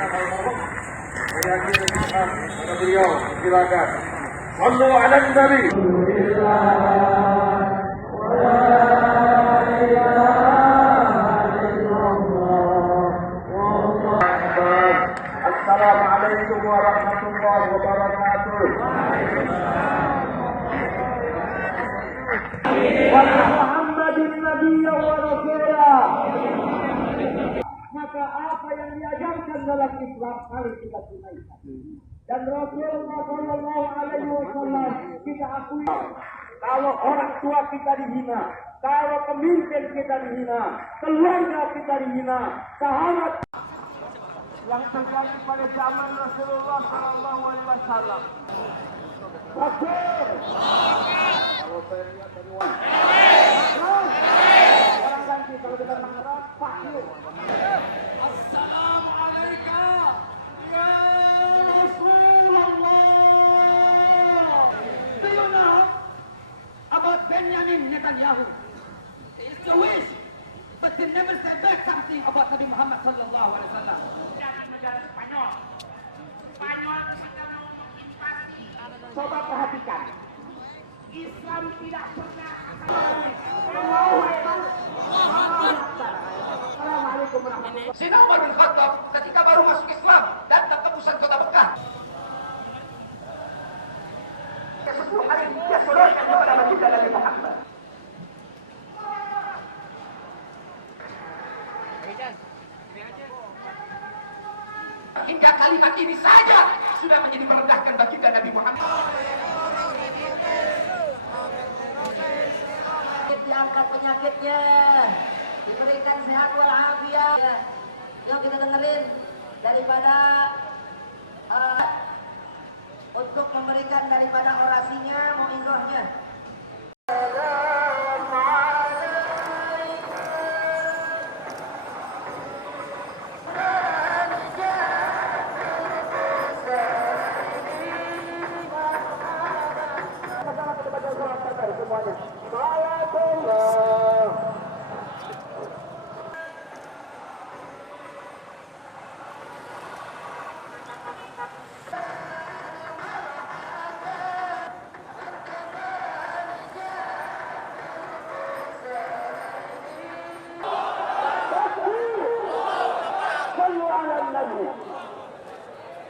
Pada beliau, silakan. Sallu ala Nabi. Assalamualaikum warahmatullahi wabarakatuh. Wa Muhammadin nabiyya wa rasulah. Maka apa yang diajarkan dalam Islam harus kita tunaikan. Dan Rasulullah Shallallahu Alaihi Wasallam kita akui. Kalau orang tua kita dihina, kalau pemimpin kita dihina, keluarga kita dihina, sahabat yang terjadi pada zaman Rasulullah Shallallahu Alaihi Wasallam. Kalau saya lihat dari orang ganti kalau kita mengerap pakir. Assalamualaikum ya Rasulullah. Do you know about Benjamin Netanyahu? He is Jewish, but he never said back something about Nabi Muhammad Sallallahu Alaihi Wasallam. Spanyol ketika mau menginvasi. Coba perhatikan. Islam tidak pernah Sayyidina Umar bin Khattab ketika baru masuk Islam datang ke pusat kota Mekah. Sepuluh hari dia sodorkan kepada baginda Nabi Muhammad. Hingga kalimat ini saja sudah menjadi merendahkan baginda Nabi Muhammad. Diangkat penyakitnya, diberikan sehat walafiat. Yuk kita dengerin daripada untuk memberikan daripada orasinya, mau'izahnya.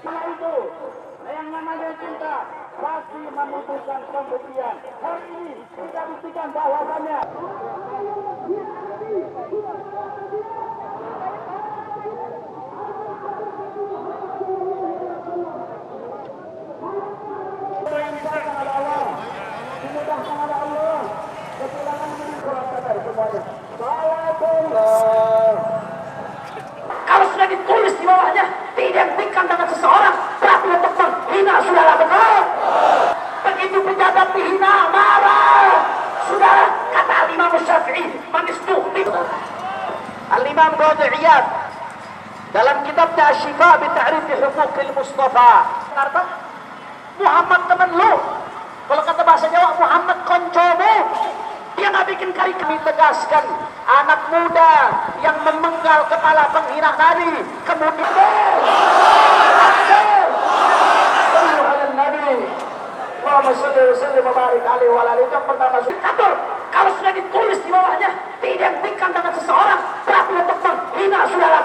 Setelah itu, yang namanya cinta pasti membutuhkan pembuktian. Hari ini kita buktikan bahwasannya. Dimudahkan oleh Allah, dimudahkan oleh Allah. Kesilangan ini kurang sadar semuanya. Salatullah. Kalau sudah ditulis di bawahnya diidentikan dengan seseorang berarti untuk menghina saudara, betul? Begitu pejabat dihina marah. Saudara, kata Imam Syafi'i manistuhti. Al-Imam Qadhi Iyad dalam kitabnya Asy-Syifa bi Ta'rif Huquqil Mustafa kata Muhammad teman lu. Kalau kata bahasa Jawa Muhammad koncomu. Dia nggak bikin kari. Kami tegaskan anak muda yang memenggal kepala penghina Nabi kemudian yang pertama katur. Kalau sudah ditulis di bawahnya diidentikan dengan seseorang berarti untuk menghina saudara,